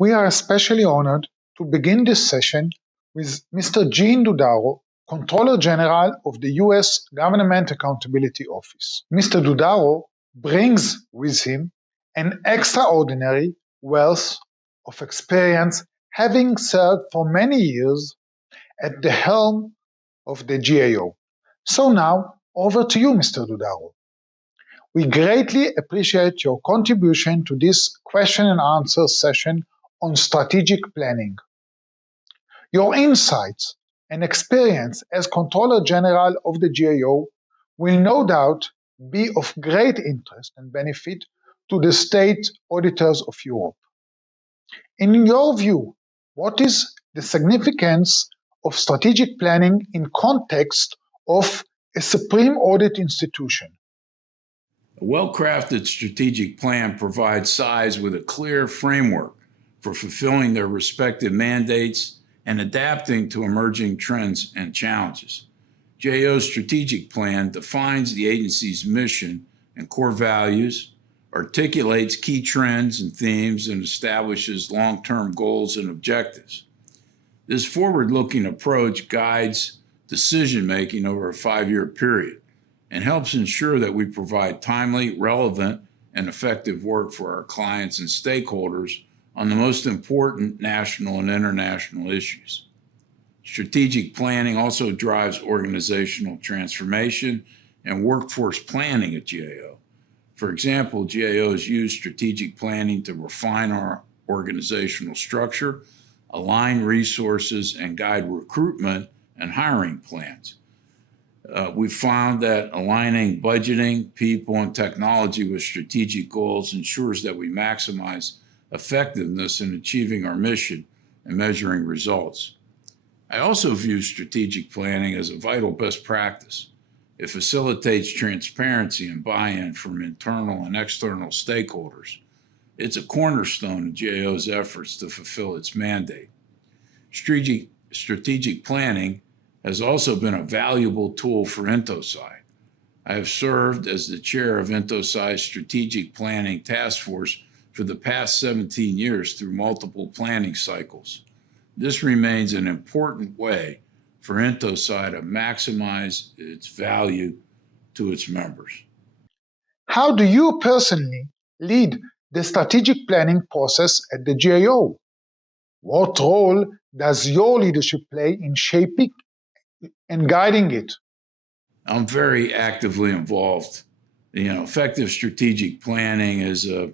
We are especially honored to begin this session with Mr. Dodaro, Comptroller General of the U.S. Government Accountability Office. Mr. Dodaro brings with him an extraordinary wealth of experience, having served for many years at the helm of the GAO. So now, over to you, Mr. Dodaro. We greatly appreciate your contribution to this question and answer session on strategic planning. Your insights and experience as Comptroller General of the GAO will no doubt be of great interest and benefit to the state auditors of Europe. In your view, what is the significance of strategic planning in context of a supreme audit institution? A well-crafted strategic plan provides SAIs with a clear framework for fulfilling their respective mandates and adapting to emerging trends and challenges. GAO's strategic plan defines the agency's mission and core values, articulates key trends and themes, and establishes long-term goals and objectives. This forward-looking approach guides decision-making over a 5-year period and helps ensure that we provide timely, relevant, and effective work for our clients and stakeholders on the most important national and international issues. Strategic planning also drives organizational transformation and workforce planning at GAO. For example, GAO has used strategic planning to refine our organizational structure, align resources, and guide recruitment and hiring plans. We've found that aligning budgeting, people, and technology with strategic goals ensures that we maximize effectiveness in achieving our mission and measuring results. I also view strategic planning as a vital best practice. It facilitates transparency and buy-in from internal and external stakeholders. It's a cornerstone of GAO's efforts to fulfill its mandate. Strategic planning has also been a valuable tool for EUROSAI. I have served as the chair of EUROSAI's Strategic Planning Task Force for the past 17 years through multiple planning cycles. This remains an important way for EUROSAI to maximize its value to its members. How do you personally lead the strategic planning process at the GAO? What role does your leadership play in shaping and guiding it? I'm very actively involved. Effective strategic planning is a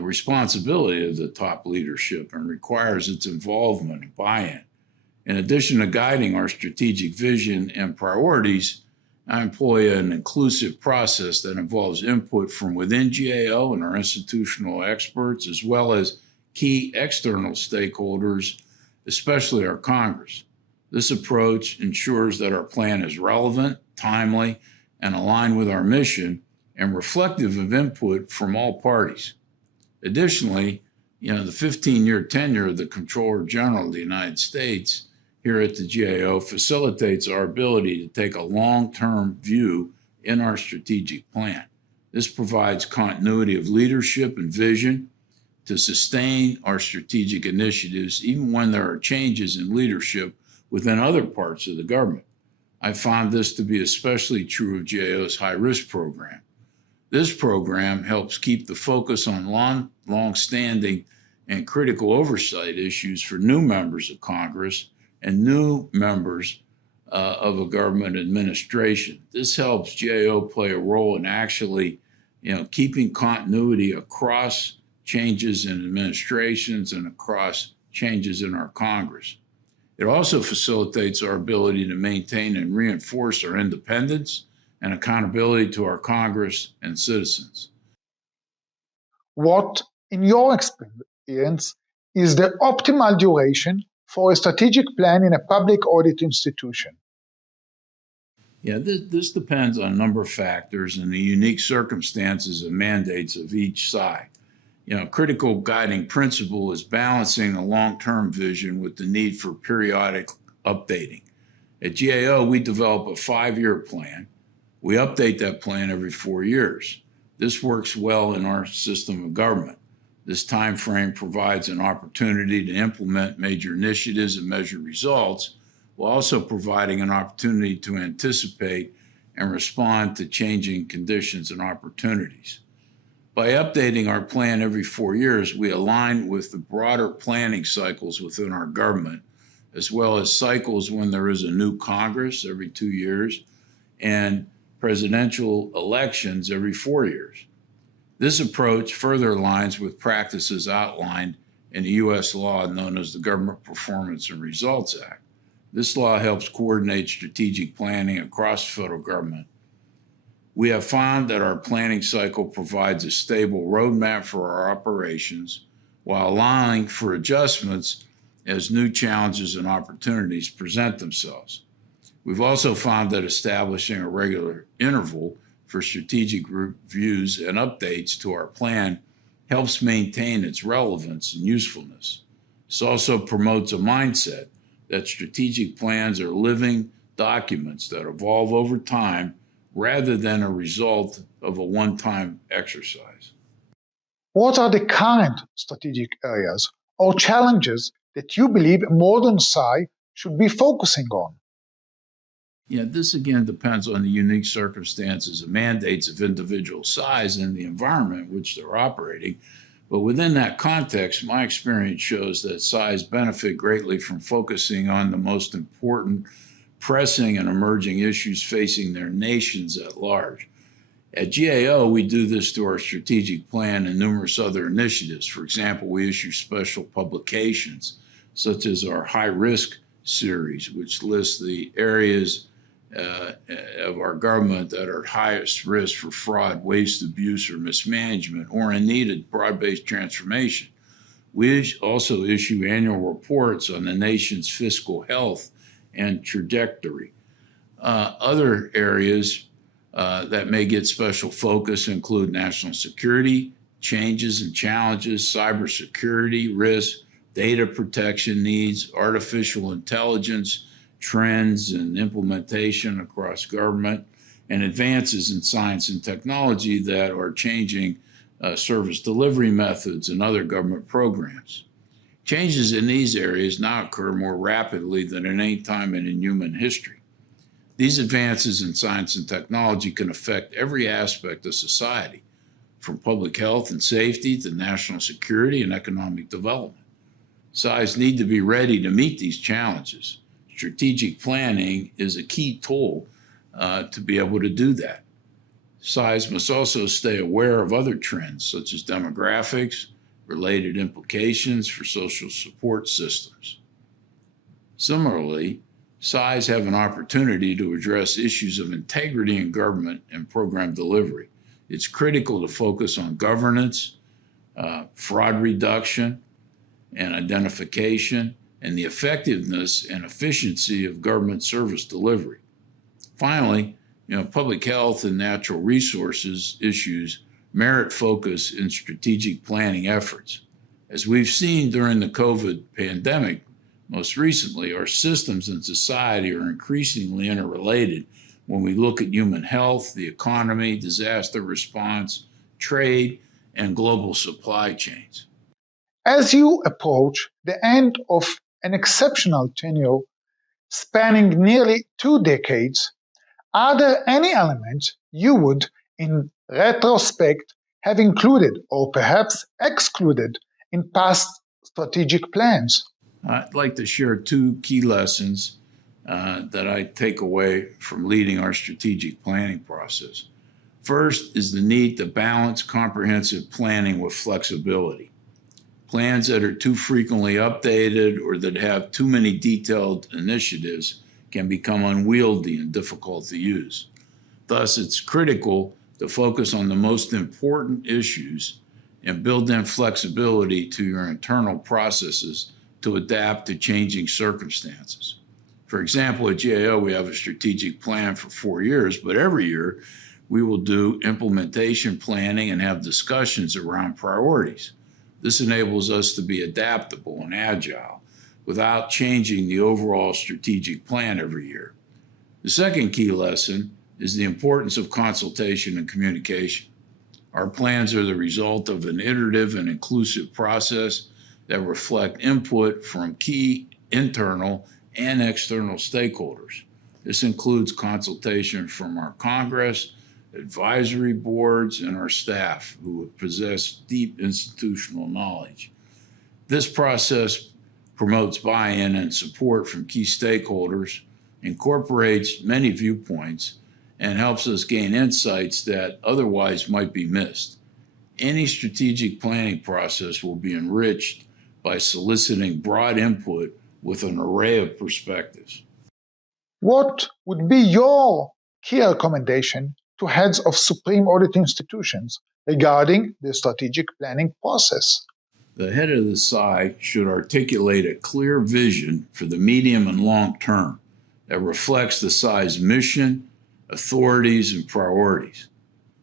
responsibility of the top leadership and requires its involvement and buy-in. In addition to guiding our strategic vision and priorities, I employ an inclusive process that involves input from within GAO and our institutional experts, as well as key external stakeholders, especially our Congress. This approach ensures that our plan is relevant, timely, and aligned with our mission and reflective of input from all parties. Additionally, the 15-year tenure of the Comptroller General of the United States here at the GAO facilitates our ability to take a long-term view in our strategic plan. This provides continuity of leadership and vision to sustain our strategic initiatives even when there are changes in leadership within other parts of the government. I found this to be especially true of GAO's high-risk program. This program helps keep the focus on long-standing and critical oversight issues for new members of Congress and new members of a government administration. This helps GAO play a role in actually, keeping continuity across changes in administrations and across changes in our Congress. It also facilitates our ability to maintain and reinforce our independence and accountability to our Congress and citizens. What, in your experience, is the optimal duration for a strategic plan in a public audit institution? This depends on a number of factors and the unique circumstances and mandates of each side. Critical guiding principle is balancing the long-term vision with the need for periodic updating. At GAO, we develop a 5-year plan. We update that plan every 4 years. This works well in our system of government. This time frame provides an opportunity to implement major initiatives and measure results, while also providing an opportunity to anticipate and respond to changing conditions and opportunities. By updating our plan every 4 years, we align with the broader planning cycles within our government, as well as cycles when there is a new Congress every 2 years and presidential elections every 4 years. This approach further aligns with practices outlined in a U.S. law known as the Government Performance and Results Act. This law helps coordinate strategic planning across the federal government. We have found that our planning cycle provides a stable roadmap for our operations while allowing for adjustments as new challenges and opportunities present themselves. We've also found that establishing a regular interval for strategic reviews and updates to our plan helps maintain its relevance and usefulness. This also promotes a mindset that strategic plans are living documents that evolve over time rather than a result of a one-time exercise. What are the current strategic areas or challenges that you believe a modern SAI should be focusing on? Yeah, this again depends on the unique circumstances and mandates of individual SAIs and the environment in which they're operating. But within that context, my experience shows that SAIs benefit greatly from focusing on the most important, pressing, and emerging issues facing their nations at large. At GAO, we do this through our strategic plan and numerous other initiatives. For example, we issue special publications, such as our high risk series, which lists the areas of our government that are at highest risk for fraud, waste, abuse, or mismanagement, or in need of broad-based transformation. We also issue annual reports on the nation's fiscal health and trajectory. Other areas that may get special focus include national security, changes and challenges, cybersecurity risk, data protection needs, artificial intelligence, trends and implementation across government, and advances in science and technology that are changing service delivery methods and other government programs. Changes in these areas now occur more rapidly than at any time in human history. These advances in science and technology can affect every aspect of society, from public health and safety to national security and economic development. SAIs need to be ready to meet these challenges. Strategic planning is a key tool to be able to do that. SAIs must also stay aware of other trends such as demographics, related implications for social support systems. Similarly, SAIs have an opportunity to address issues of integrity in government and program delivery. It's critical to focus on governance, fraud reduction, and identification, and the effectiveness and efficiency of government service delivery. Finally, public health and natural resources issues merit focus in strategic planning efforts. As we've seen during the COVID pandemic, most recently, our systems and society are increasingly interrelated when we look at human health, the economy, disaster response, trade, and global supply chains. As you approach the end of an exceptional tenure spanning nearly 2 decades, are there any elements you would, in retrospect, have included or perhaps excluded in past strategic plans? I'd like to share 2 key lessons that I take away from leading our strategic planning process. First is the need to balance comprehensive planning with flexibility. Plans that are too frequently updated or that have too many detailed initiatives can become unwieldy and difficult to use. Thus, it's critical to focus on the most important issues and build in flexibility to your internal processes to adapt to changing circumstances. For example, at GAO, we have a strategic plan for 4 years, but every year we will do implementation planning and have discussions around priorities. This enables us to be adaptable and agile without changing the overall strategic plan every year. The second key lesson is the importance of consultation and communication. Our plans are the result of an iterative and inclusive process that reflect input from key internal and external stakeholders. This includes consultation from our Congress, advisory boards, and our staff who possess deep institutional knowledge. This process promotes buy-in and support from key stakeholders, incorporates many viewpoints, and helps us gain insights that otherwise might be missed. Any strategic planning process will be enriched by soliciting broad input with an array of perspectives. What would be your key recommendation to heads of supreme audit institutions regarding the strategic planning process? The head of the SAI should articulate a clear vision for the medium and long term that reflects the SAI's mission, authorities, and priorities.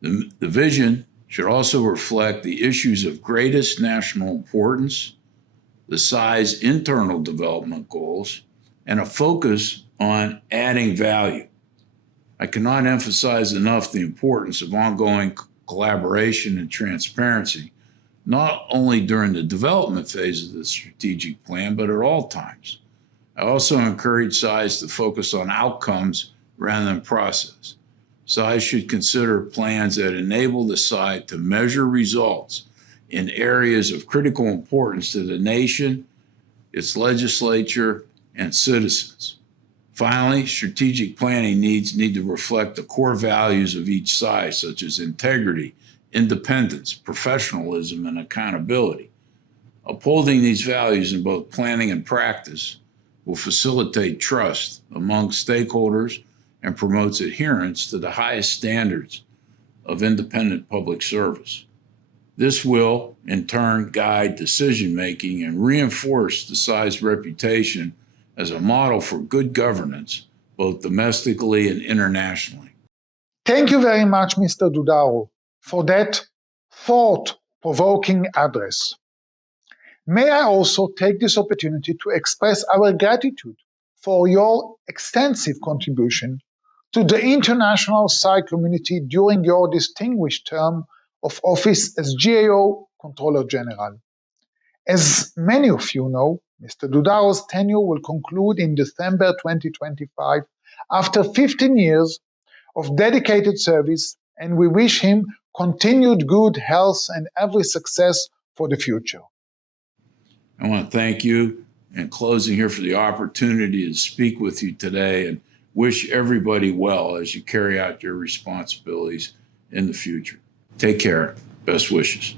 The vision should also reflect the issues of greatest national importance, the SAI's internal development goals, and a focus on adding value. I cannot emphasize enough the importance of ongoing collaboration and transparency, not only during the development phase of the strategic plan, but at all times. I also encourage SAIs to focus on outcomes rather than process. SAIs should consider plans that enable the SAI to measure results in areas of critical importance to the nation, its legislature, and citizens. Finally, strategic planning need to reflect the core values of each SAI, such as integrity, independence, professionalism, and accountability. Upholding these values in both planning and practice will facilitate trust among stakeholders and promotes adherence to the highest standards of independent public service. This will, in turn, guide decision-making and reinforce the SAI's reputation as a model for good governance, both domestically and internationally. Thank you very much, Mr. Dodaro, for that thought-provoking address. May I also take this opportunity to express our gratitude for your extensive contribution to the international SAI community during your distinguished term of office as GAO Comptroller General. As many of you know, Mr. Dodaro's tenure will conclude in December 2025 after 15 years of dedicated service, and we wish him continued good health and every success for the future. I want to thank you in closing here for the opportunity to speak with you today and wish everybody well as you carry out your responsibilities in the future. Take care. Best wishes.